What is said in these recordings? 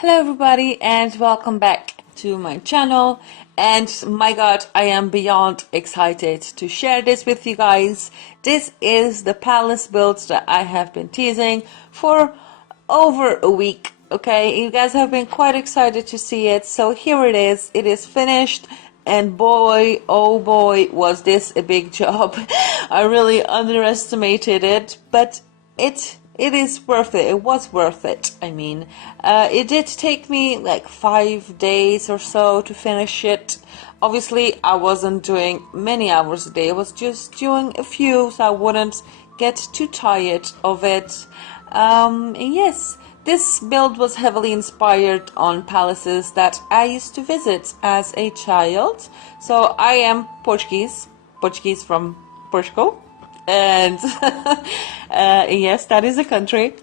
Hello everybody and welcome back to my channel, and my god, I am beyond excited to share this with you guys. This is the palace build that I have been teasing for over a week. Okay, you guys have been quite excited to see it, so here it is finished. And boy, oh boy, was this a big job. I really underestimated it, but it is worth it. It was worth it. I mean, it did take me like 5 days or so to finish it. Obviously, I wasn't doing many hours a day. I was just doing a few, so I wouldn't get too tired of it. And yes, this build was heavily inspired on palaces that I used to visit as a child. So I am Portuguese from Portugal. And yes, that is a country.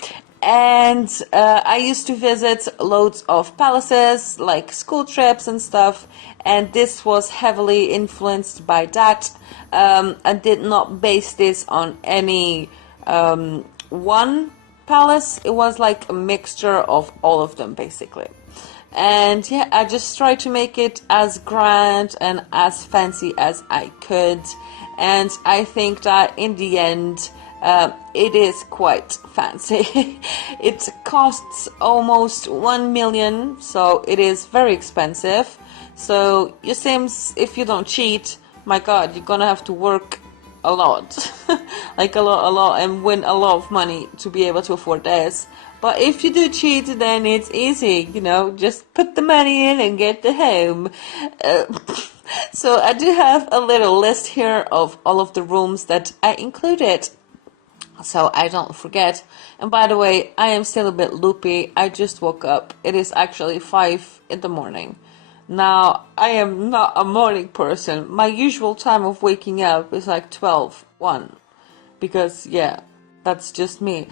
And I used to visit loads of palaces, like school trips and stuff. And this was heavily influenced by that. I did not base this on any one palace. It was like a mixture of all of them, basically. And yeah, I just tried to make it as grand and as fancy as I could. And I think that in the end, it is quite fancy. It costs almost 1 million, so it is very expensive. So your Sims, if you don't cheat, my god, you're gonna have to work a lot. Like a lot, and win a lot of money to be able to afford this. But if you do cheat, then it's easy, you know, just put the money in and get the home. So I do have a little list here of all of the rooms that I included, so I don't forget. And by the way, I am still a bit loopy. I just woke up. It is actually 5 in the morning. Now, I am not a morning person. My usual time of waking up is like 12, 1. Because, yeah, that's just me.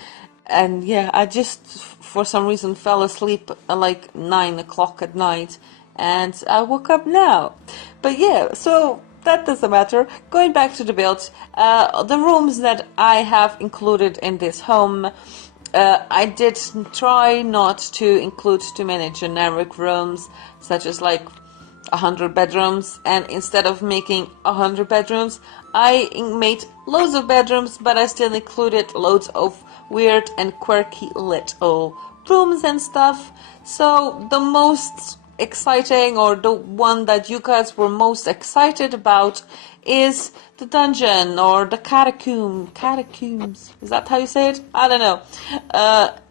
And yeah, I just, for some reason, fell asleep at like 9 o'clock at night. And I woke up now. But yeah, so that doesn't matter. Going back to the build, the rooms that I have included in this home, I did try not to include too many generic rooms, such as like 100 bedrooms, and instead of making 100 bedrooms, I made loads of bedrooms, but I still included loads of weird and quirky little rooms and stuff. So the most exciting, or the one that you guys were most excited about, is the dungeon or the catacombs. Is that how you say it? I don't know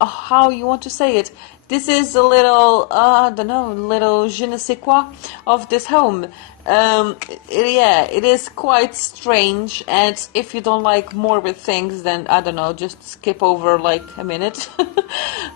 how you want to say it. This is a little I don't know, little je ne sais quoi of this home. Yeah, it is quite strange, and if you don't like morbid things, then I don't know, just skip over like a minute.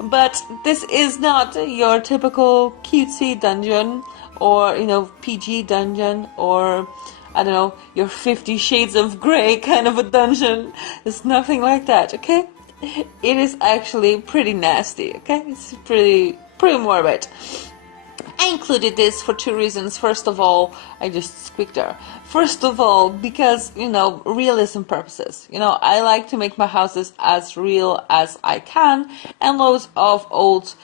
But this is not your typical cutesy dungeon, or, you know, PG dungeon, or I don't know, your 50 Shades of Grey kind of a dungeon. It's nothing like that, okay? It is actually pretty nasty, okay? It's pretty morbid. I included this for 2 reasons. First of all, I just squeaked there. First of all, because, you know, realism purposes. You know, I like to make my houses as real as I can, and loads of old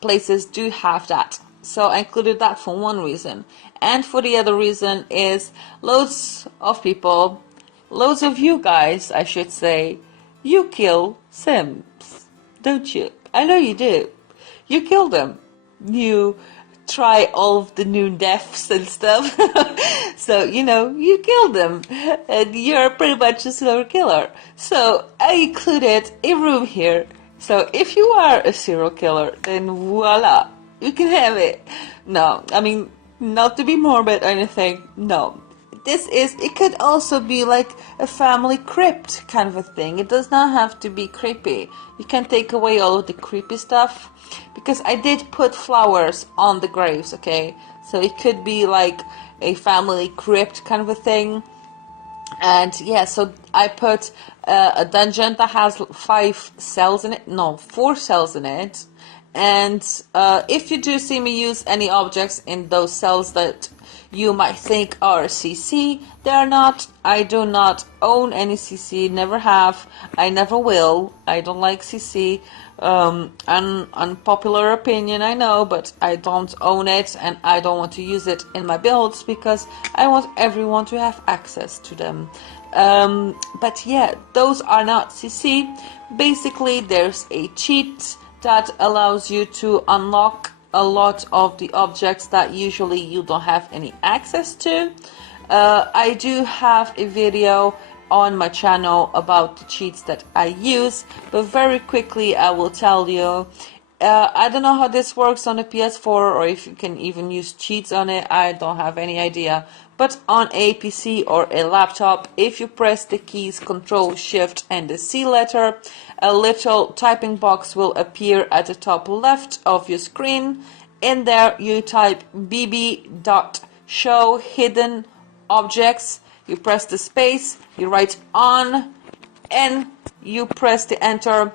places do have that. So I included that for one reason. And for the other reason is loads of people, loads of you guys, I should say, you kill Sims, don't you? I know you do. You kill them. You try all of the new deaths and stuff. So, you know, you kill them. And you're pretty much a serial killer. So I included a room here. So if you are a serial killer, then voila, you can have it. No, I mean, not to be morbid or anything. No. It could also be like a family crypt kind of a thing. It does not have to be creepy. You can take away all of the creepy stuff, because I did put flowers on the graves, okay? So it could be like a family crypt kind of a thing. And yeah, so I put a dungeon that has 5 cells in it. No, 4 cells in it. And if you do see me use any objects in those cells that you might think are CC, they are not. I do not own any CC, never have, I never will. I don't like CC. An unpopular opinion, I know, but I don't own it and I don't want to use it in my builds because I want everyone to have access to them. But yeah, those are not CC. Basically, there's a cheat that allows you to unlock a lot of the objects that usually you don't have any access to. I do have a video on my channel about the cheats that I use, but very quickly I will tell you, I don't know how this works on a PS4 or if you can even use cheats on it. I don't have any idea, but on a PC or a laptop, if you press the keys Control Shift and the C letter, a little typing box will appear at the top left of your screen. In there you type bb.show hidden objects. You press the space, you write on, and you press the enter.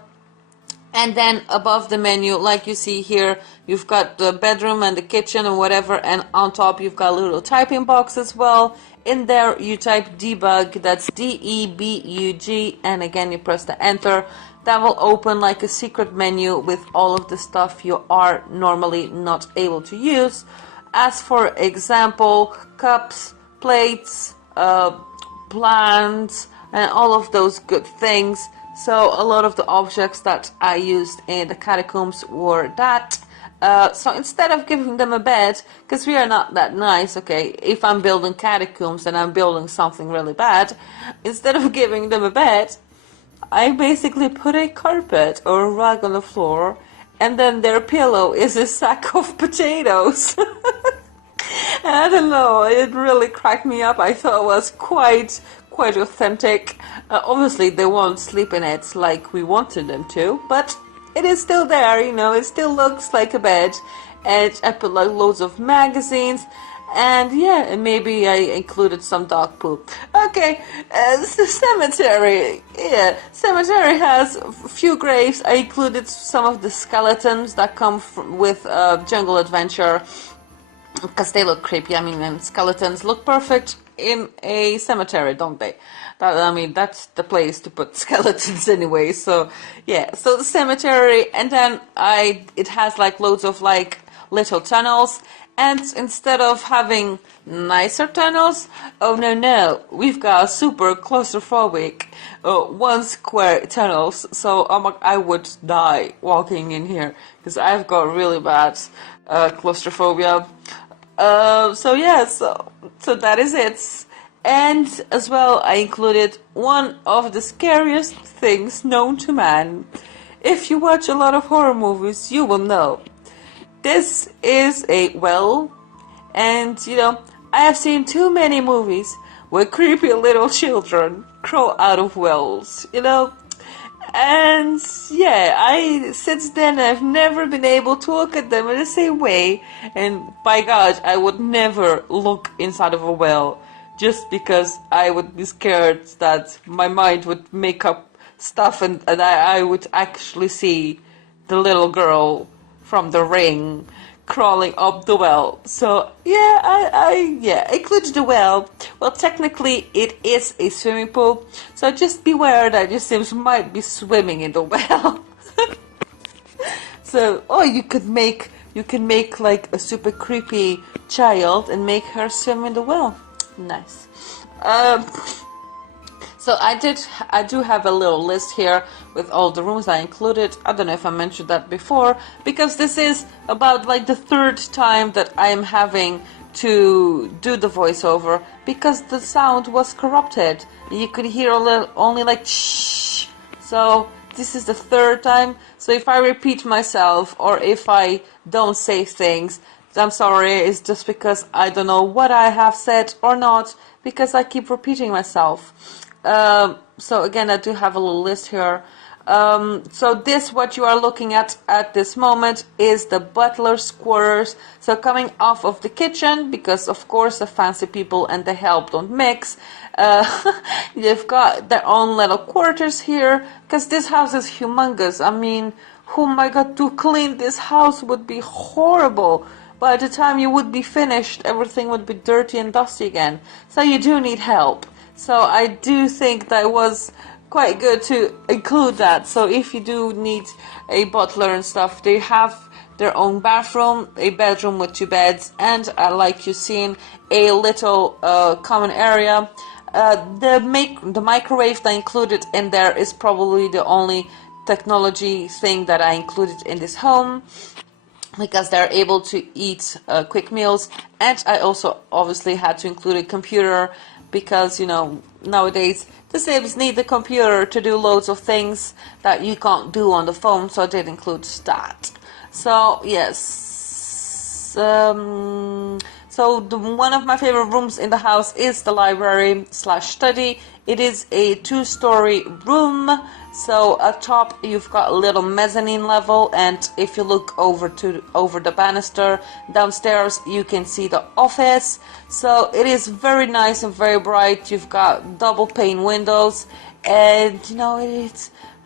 And then above the menu, like you see here, you've got the bedroom and the kitchen and whatever, and on top you've got a little typing box as well. In there you type debug, that's D-E-B-U-G, and again you press the enter. That will open like a secret menu with all of the stuff you are normally not able to use. As for example, cups, plates, plants, and all of those good things. So a lot of the objects that I used in the catacombs were that. So instead of giving them a bed, because we are not that nice, okay, if I'm building catacombs and I'm building something really bad, instead of giving them a bed, I basically put a carpet or a rug on the floor, and then their pillow is a sack of potatoes. I don't know, it really cracked me up. I thought it was quite authentic. Obviously they won't sleep in it like we wanted them to, but it is still there, you know, it still looks like a bed. And I put like loads of magazines, and yeah, and maybe I included some dog poop. Okay, the cemetery. Yeah, cemetery has a few graves. I included some of the skeletons that come with Jungle Adventure, because they look creepy. I mean, and skeletons look perfect in a cemetery, don't they? I mean, that's the place to put skeletons anyway. So yeah, so the cemetery, and then it has like loads of like little tunnels, and instead of having nicer tunnels, oh no, we've got super claustrophobic 1 square tunnels. So I would die walking in here because I've got really bad claustrophobia. So yeah, so that is it. And as well, I included one of the scariest things known to man. If you watch a lot of horror movies, you will know. This is a well, and you know, I have seen too many movies where creepy little children crawl out of wells, you know. And yeah, since then I've never been able to look at them in the same way. And by God, I would never look inside of a well, just because I would be scared that my mind would make up stuff, and I would actually see the little girl from The Ring crawling up the well. So yeah, I included the well. Well, technically it is a swimming pool, so just beware that your Sims might be swimming in the well. So, or you can make like a super creepy child and make her swim in the well. Nice. So I do have a little list here with all the rooms I included. I don't know if I mentioned that before, because this is about like the third time that I am having to do the voiceover, because the sound was corrupted. You could hear only like shh. So this is the third time. So if I repeat myself or if I don't say things, I'm sorry, it's just because I don't know what I have said or not, because I keep repeating myself. So again, I do have a little list here. So what you are looking at this moment is the Butler Squares. So coming off of the kitchen, because of course the fancy people and the help don't mix. They've got their own little quarters here, because this house is humongous. I mean, oh my God, to clean this house would be horrible. By the time you would be finished, everything would be dirty and dusty again. So you do need help. So I do think that was quite good to include that. So if you do need a butler and stuff, they have their own bathroom, a bedroom with 2 beds, and like you've seen, a little common area. The microwave that I included in there is probably the only technology thing that I included in this home, because they're able to eat quick meals. And I also obviously had to include a computer, because nowadays the Sims need the computer to do loads of things that you can't do on the phone, so I did include that. So yes, so one of my favorite rooms in the house is the library / study. It is a 2-story room. So up top you've got a little mezzanine level, and if you look over the banister downstairs, you can see the office. So it is very nice and very bright. You've got double pane windows, and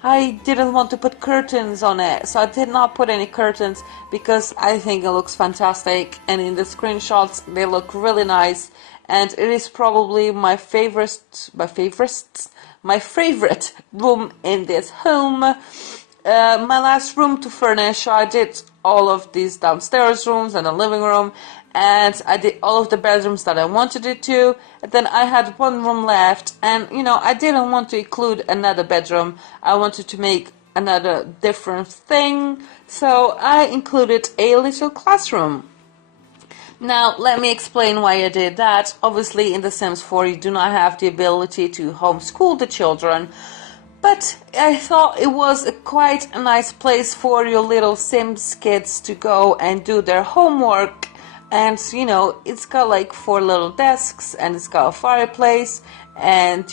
I didn't want to put curtains on it, so I did not put any curtains, because I think it looks fantastic, and in the screenshots they look really nice, and it is probably my favorite room in this home. My last room to furnish, I did all of these downstairs rooms and the living room, and I did all of the bedrooms that I wanted it to. And then I had one room left, and I didn't want to include another bedroom. I wanted to make another different thing, so I included a little classroom. Now, let me explain why I did that. Obviously, in The Sims 4, you do not have the ability to homeschool the children, but I thought it was quite a nice place for your little Sims kids to go and do their homework. And, it's got like 4 little desks, and it's got a fireplace, and,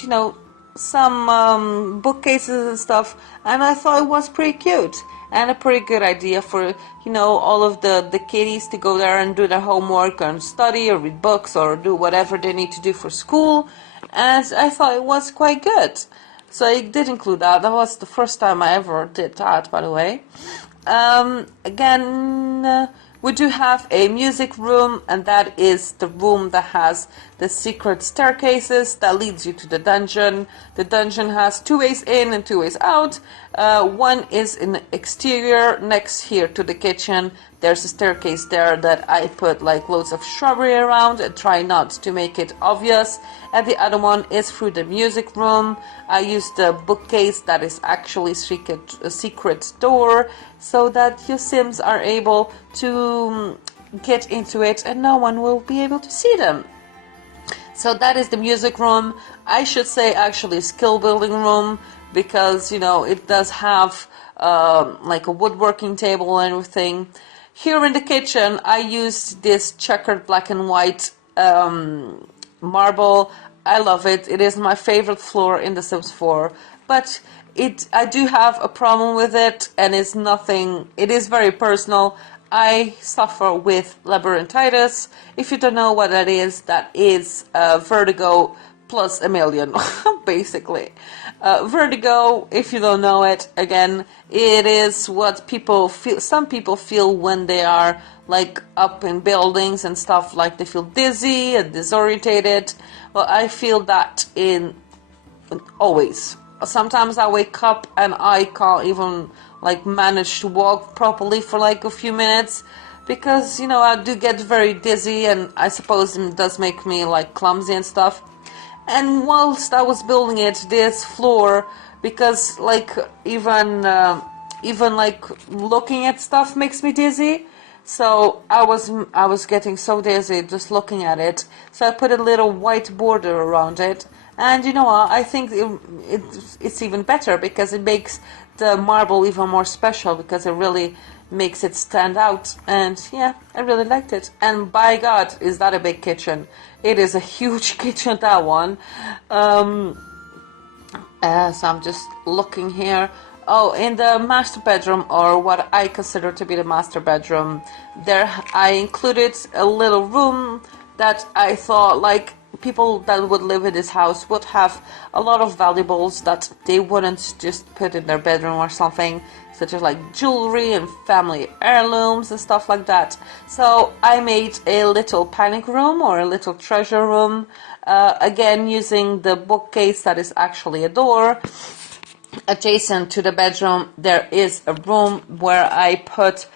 some bookcases and stuff, and I thought it was pretty cute. And a pretty good idea for, all of the kiddies to go there and do their homework and study or read books or do whatever they need to do for school. And I thought it was quite good. So I did include that. That was the first time I ever did that, by the way. Again, we do have a music room, and that is the room that has the secret staircases that leads you to the dungeon. The dungeon has 2 ways in and 2 ways out. One is in the exterior, next here to the kitchen. There's a staircase there that I put like loads of shrubbery around and try not to make it obvious. And the other one is through the music room. I used the bookcase that is actually a secret door, so that your Sims are able to get into it and no one will be able to see them. So that is the music room. I should say actually skill building room, because it does have like a woodworking table and everything. Here in the kitchen, I used this checkered black and white marble. I love it. It is my favorite floor in The Sims 4, but I do have a problem with it, and it's nothing. It is very personal. I suffer with labyrinthitis. If you don't know what that is vertigo plus a million, basically. Vertigo, if you don't know it, again, it is what people feel. Some people feel when they are like up in buildings and stuff, like they feel dizzy and disorientated. Well, I feel that always. Sometimes I wake up and I can't even like manage to walk properly for like a few minutes, because I do get very dizzy, and I suppose it does make me like clumsy and stuff. And whilst I was building it, this floor, because like even like looking at stuff makes me dizzy, so I was getting so dizzy just looking at it. So I put a little white border around it, and I think it's even better, because it makes the marble even more special, because it really makes it stand out. And yeah, I really liked it. And by God, is that a big kitchen. It is a huge kitchen, that one. So I'm just looking here. Oh, in the master bedroom, or what I consider to be the master bedroom, there I included a little room that I thought like people that would live in this house would have a lot of valuables that they wouldn't just put in their bedroom or something, such as like jewelry and family heirlooms and stuff like that. So I made a little panic room, or a little treasure room, again using the bookcase that is actually a door. adjacent to the bedroom, there is a room where I put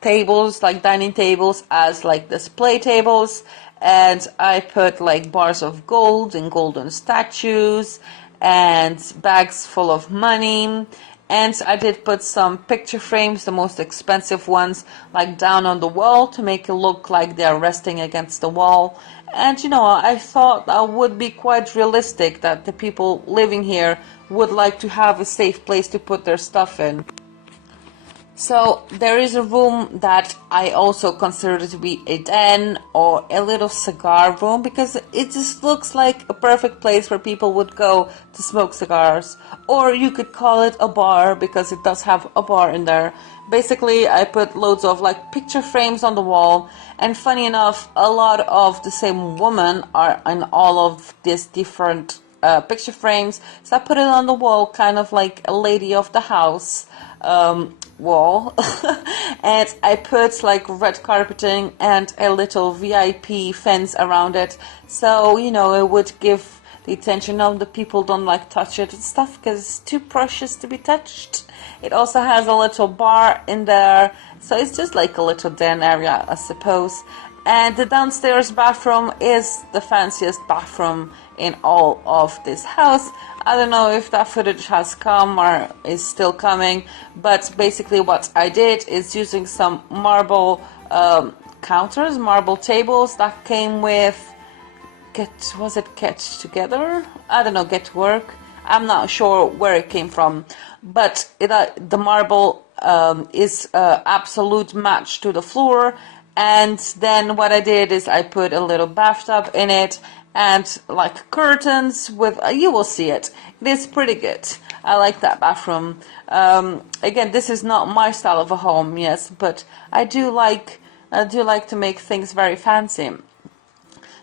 tables, like dining tables, as like display tables, and I put like bars of gold and golden statues and bags full of money. And I did put some picture frames, the most expensive ones, like down on the wall to make it look like they're resting against the wall. And I thought that would be quite realistic, that the people living here would like to have a safe place to put their stuff in. So there is a room that I also consider to be a den or a little cigar room, because it just looks like a perfect place where people would go to smoke cigars. Or you could call it a bar, because it does have a bar in there. Basically, I put loads of like picture frames on the wall, and funny enough, a lot of the same women are in all of these different picture frames. So I put it on the wall, kind of like a lady of the house wall. And I put like red carpeting and a little VIP fence around it, so it would give the attention of the people don't like touch it and stuff, because it's too precious to be touched. It also has a little bar in there, so it's just like a little den area, I suppose. And the downstairs bathroom is the fanciest bathroom in all of this house. I don't know if that footage has come or is still coming, but basically what I did is using some marble counters, marble tables that came with Get Together? I don't know, Get Work. I'm not sure where it came from, but the marble is absolute match to the floor. And then what I did is I put a little bathtub in it and like curtains with, you will see it. It is pretty good. I like that bathroom. Again, this is not my style of a home, yes, but I do like to make things very fancy.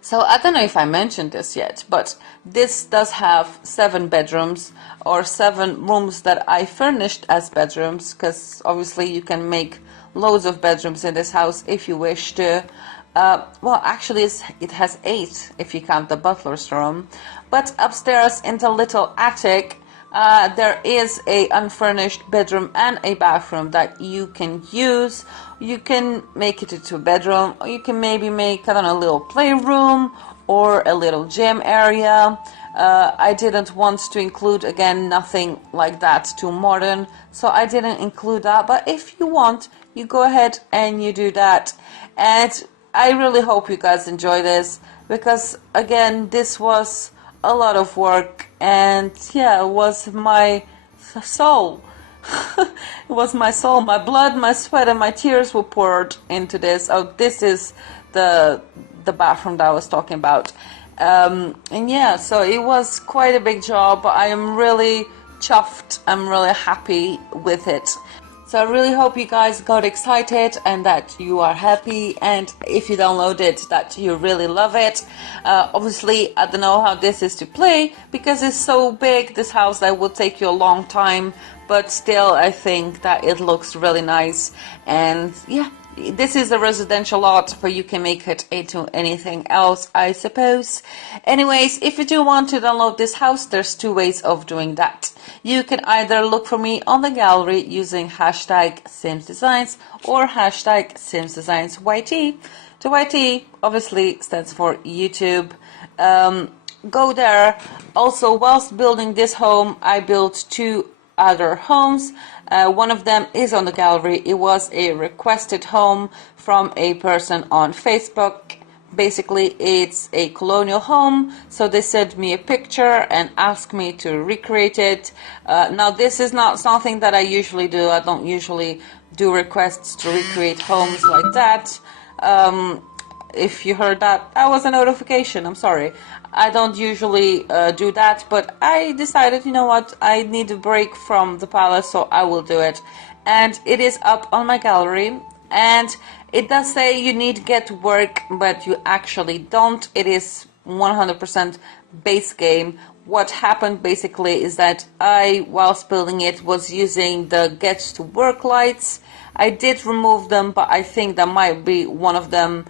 So I don't know if I mentioned this yet, but this does have 7 bedrooms, or 7 rooms that I furnished as bedrooms, because obviously you can make loads of bedrooms in this house if you wish to. Well, actually it has 8 if you count the butler's room. But upstairs in the little attic, there is a unfurnished bedroom and a bathroom that you can use. You can make it into a bedroom, or you can maybe make, I don't know, a little playroom or a little gym area. I didn't want to include, again, nothing like that too modern, so I didn't include that. But if you want, you go ahead and you do that. And I really hope you guys enjoy this, because again, this was a lot of work, and yeah, it was my soul. It was my soul, my blood, my sweat, and my tears were poured into this. Oh, this is the bathroom that I was talking about. And yeah, so it was quite a big job. I am really chuffed. I'm really happy with it. So I really hope you guys got excited and that you are happy, and if you download it, that you really love it. Obviously, I don't know how this is to play, because it's so big, this house, that will take you a long time, but still I think that it looks really nice. And yeah, this is a residential lot, but you can make it into anything else, I suppose. Anyways, if you do want to download this house, there's 2 ways of doing that. You can either look for me on the gallery using hashtag simsdesigns or hashtag simsdesignsyt. The YT obviously stands for YouTube. Go there. Also, whilst building this home, I built 2 other homes. One of them is on the gallery. It was a requested home from a person on Facebook. Basically, it's a colonial home, so they sent me a picture and asked me to recreate it. Now, this is not something that I usually do. I don't usually do requests to recreate homes like that. If you heard that, that was a notification. I'm sorry. I don't usually do that, but I decided, you know what, I need a break from the palace, so I will do it. And it is up on my gallery, and it does say you need get work, but you actually don't. It is 100% base game. What happened basically is that I, whilst building it, was using the get to work lights. I did remove them, but I think that might be one of them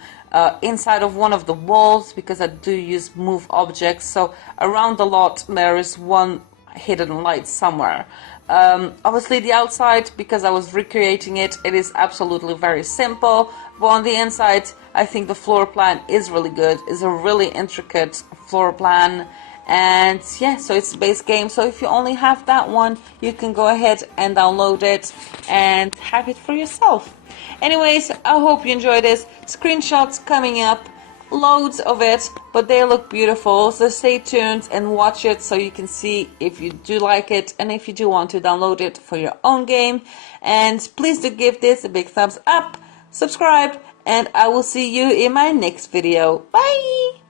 inside of one of the walls, because I do use move objects. So around the lot there is one hidden lights somewhere. Obviously the outside, because I was recreating it, it is absolutely very simple, but on the inside I think the floor plan is really good. It's a really intricate floor plan, and yeah, so it's a base game. So if you only have that one, you can go ahead and download it and have it for yourself. Anyways, I hope you enjoyed this. Screenshots coming up, loads of it, but they look beautiful, so stay tuned and watch it so you can see if you do like it and if you do want to download it for your own game. And please do give this a big thumbs up, subscribe, and I will see you in my next video. Bye!